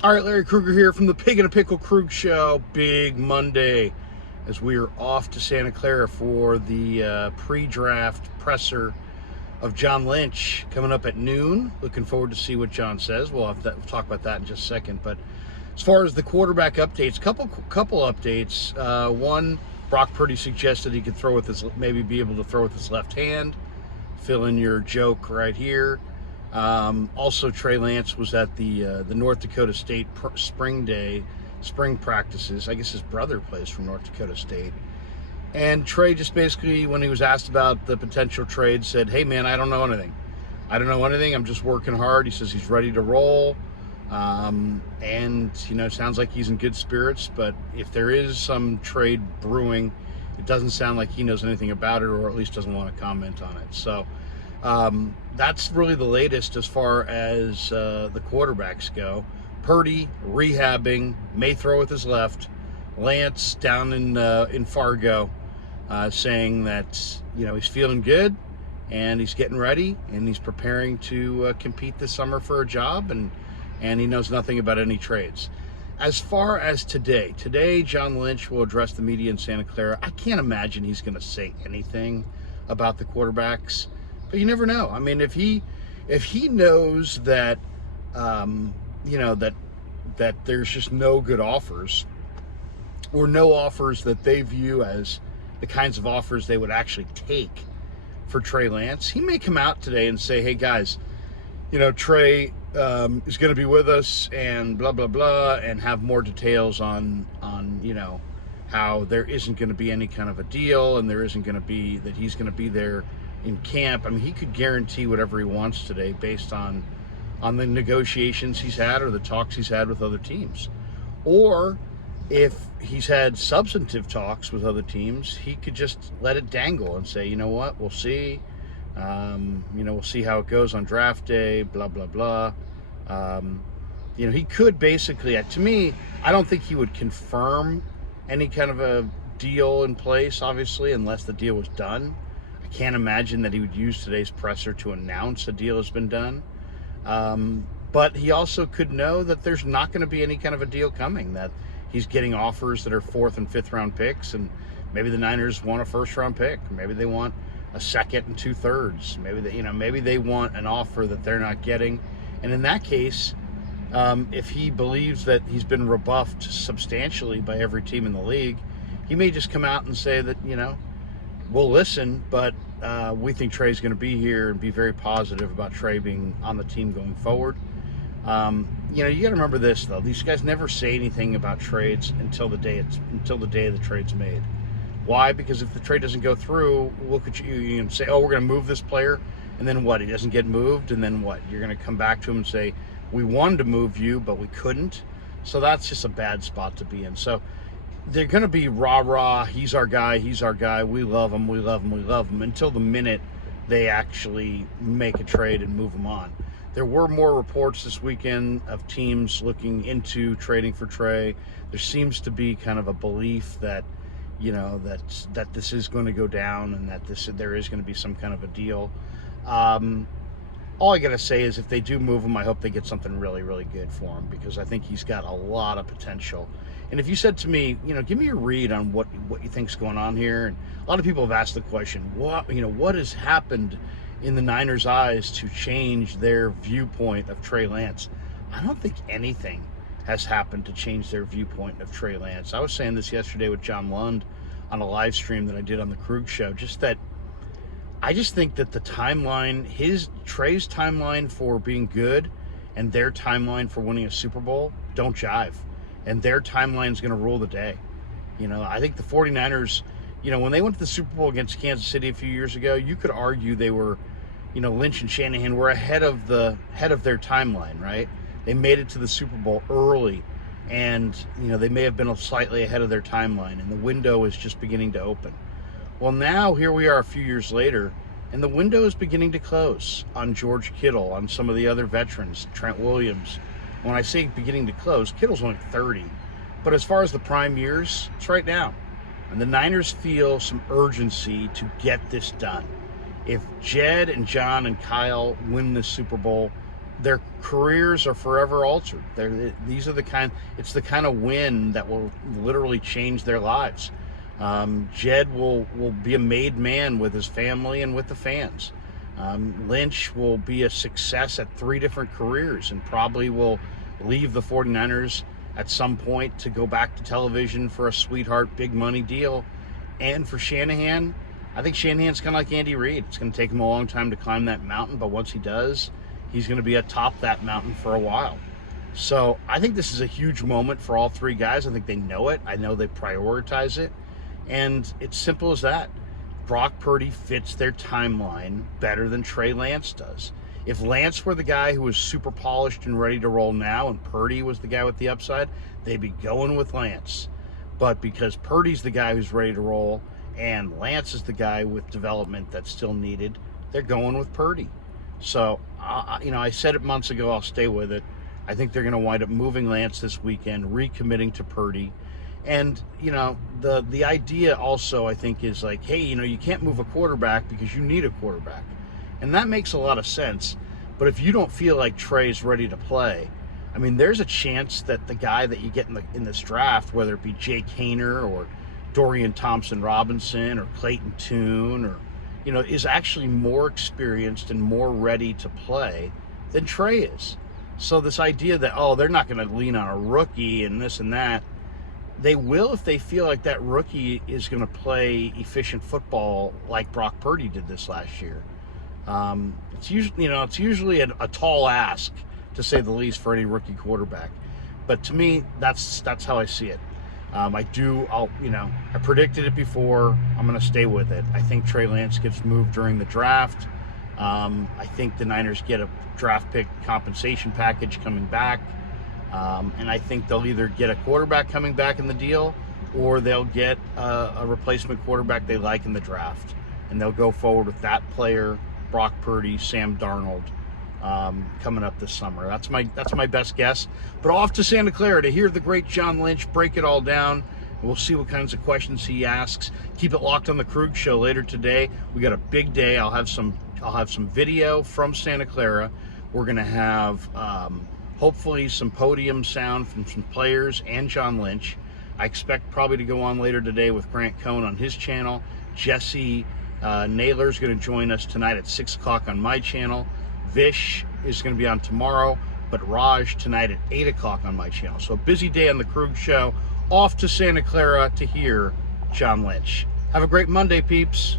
All right, Larry Krueger here from the Pig and a Pickle Krug Show. Big Monday as we are off to Santa Clara for the pre-draft presser of John Lynch coming up at noon. Looking forward to see what John says. We'll talk about that in just a second. But as far as the quarterback updates, couple updates. One, Brock Purdy suggested he could throw with his, maybe be able to throw with his left hand. Fill in your joke right here. Also, Trey Lance was at the North Dakota State spring practices. I guess his brother plays from North Dakota State. And Trey just basically, when he was asked about the potential trade, said, "Hey man, I don't know anything. I'm just working hard." He says he's ready to roll. And sounds like he's in good spirits, but if there is some trade brewing, it doesn't sound like he knows anything about it, or at least doesn't want to comment on it. So that's really the latest as far as the quarterbacks go. Purdy rehabbing, may throw with his left. Lance down in Fargo, saying that he's feeling good and he's getting ready and he's preparing to compete this summer for a job, and he knows nothing about any trades. As far as today John Lynch will address the media in Santa Clara. I can't imagine he's going to say anything about the quarterbacks, but you never know. I mean, if he knows that that there's just no good offers, or no offers that they view as the kinds of offers they would actually take for Trey Lance, he may come out today and say, "Hey guys, Trey is going to be with us and blah blah blah," and have more details on how there isn't going to be any kind of a deal, and there isn't going to be that he's going to be there in camp. I mean, he could guarantee whatever he wants today based on the negotiations he's had or the talks he's had with other teams. Or if he's had substantive talks with other teams, he could just let it dangle and say, "You know what, we'll see. We'll see how it goes on draft day, blah, blah, blah." He could basically, to me, I don't think he would confirm any kind of a deal in place, obviously, unless the deal was done. I can't imagine that he would use today's presser to announce a deal has been done. But he also could know that there's not going to be any kind of a deal coming, that he's getting offers that are 4th and 5th round picks, and maybe the Niners want a 1st round pick. Maybe they want a 2nd and 2/3. Maybe they want an offer that they're not getting. And in that case, if he believes that he's been rebuffed substantially by every team in the league, he may just come out and say that, we'll listen, but we think Trey's going to be here, and be very positive about Trey being on the team going forward. You got to remember this though: these guys never say anything about trades until the day the trade's made. Why? Because if the trade doesn't go through, look at you and say, "Oh, we're going to move this player," and then what? He doesn't get moved, and then what? You're going to come back to him and say, "We wanted to move you, but we couldn't." So that's just a bad spot to be in. So they're going to be rah-rah, "He's our guy, we love him, until the minute they actually make a trade and move him on. There were more reports this weekend of teams looking into trading for Trey. There seems to be kind of a belief that that this is going to go down, and that there is going to be some kind of a deal. All I got to say is, if they do move him, I hope they get something really, really good for him, because I think he's got a lot of potential. And if you said to me, give me your read on what you think's going on here, and a lot of people have asked the question, what has happened in the Niners' eyes to change their viewpoint of Trey Lance? I don't think anything has happened to change their viewpoint of Trey Lance. I was saying this yesterday with John Lund on a live stream that I did on the Krug Show, I just think that the timeline, Trey's timeline for being good and their timeline for winning a Super Bowl don't jive. And their timeline is going to rule the day. I think the 49ers, when they went to the Super Bowl against Kansas City a few years ago, you could argue they were, Lynch and Shanahan were ahead of their timeline, right? They made it to the Super Bowl early, and, they may have been slightly ahead of their timeline, and the window is just beginning to open. Well, now here we are a few years later, and the window is beginning to close on George Kittle, on some of the other veterans, Trent Williams. When I say beginning to close, Kittle's only 30. But as far as the prime years, it's right now. And the Niners feel some urgency to get this done. If Jed and John and Kyle win this Super Bowl, their careers are forever altered. These are the kind. It's the kind of win that will literally change their lives. Jed will be a made man with his family and with the fans. Lynch will be a success at 3 different careers and probably will leave the 49ers at some point to go back to television for a sweetheart big money deal. And for Shanahan, I think Shanahan's kind of like Andy Reid. It's going to take him a long time to climb that mountain, but once he does, he's going to be atop that mountain for a while. So I think this is a huge moment for all 3 guys. I think they know it. I know they prioritize it. And it's simple as that. Brock Purdy fits their timeline better than Trey Lance does. If Lance were the guy who was super polished and ready to roll now and Purdy was the guy with the upside, they'd be going with Lance. But because Purdy's the guy who's ready to roll and Lance is the guy with development that's still needed, they're going with Purdy. So, I said it months ago, I'll stay with it. I think they're going to wind up moving Lance this weekend, recommitting to Purdy. And, the idea also, I think, is like, hey, you can't move a quarterback because you need a quarterback. And that makes a lot of sense. But if you don't feel like Trey's ready to play, I mean, there's a chance that the guy that you get in this draft, whether it be Jake Haener or Dorian Thompson-Robinson or Clayton Tune or, is actually more experienced and more ready to play than Trey is. So this idea that, they're not going to lean on a rookie and this and that, they will if they feel like that rookie is going to play efficient football like Brock Purdy did this last year. It's usually a tall ask, to say the least, for any rookie quarterback. But to me, that's how I see it. I predicted it before. I'm going to stay with it. I think Trey Lance gets moved during the draft. I think the Niners get a draft pick compensation package coming back. And I think they'll either get a quarterback coming back in the deal or they'll get a replacement quarterback they like in the draft. And they'll go forward with that player, Brock Purdy, Sam Darnold, coming up this summer. That's my best guess. But off to Santa Clara to hear the great John Lynch break it all down. We'll see what kinds of questions he asks. Keep it locked on the Krug Show later today. We got a big day. I'll have some video from Santa Clara. We're gonna have hopefully some podium sound from some players and John Lynch. I expect probably to go on later today with Grant Cohn on his channel. Jesse Naylor's going to join us tonight at 6 o'clock on my channel. Vish is going to be on tomorrow, but Raj tonight at 8 o'clock on my channel. So a busy day on the Krug Show. Off to Santa Clara to hear John Lynch. Have a great Monday, peeps.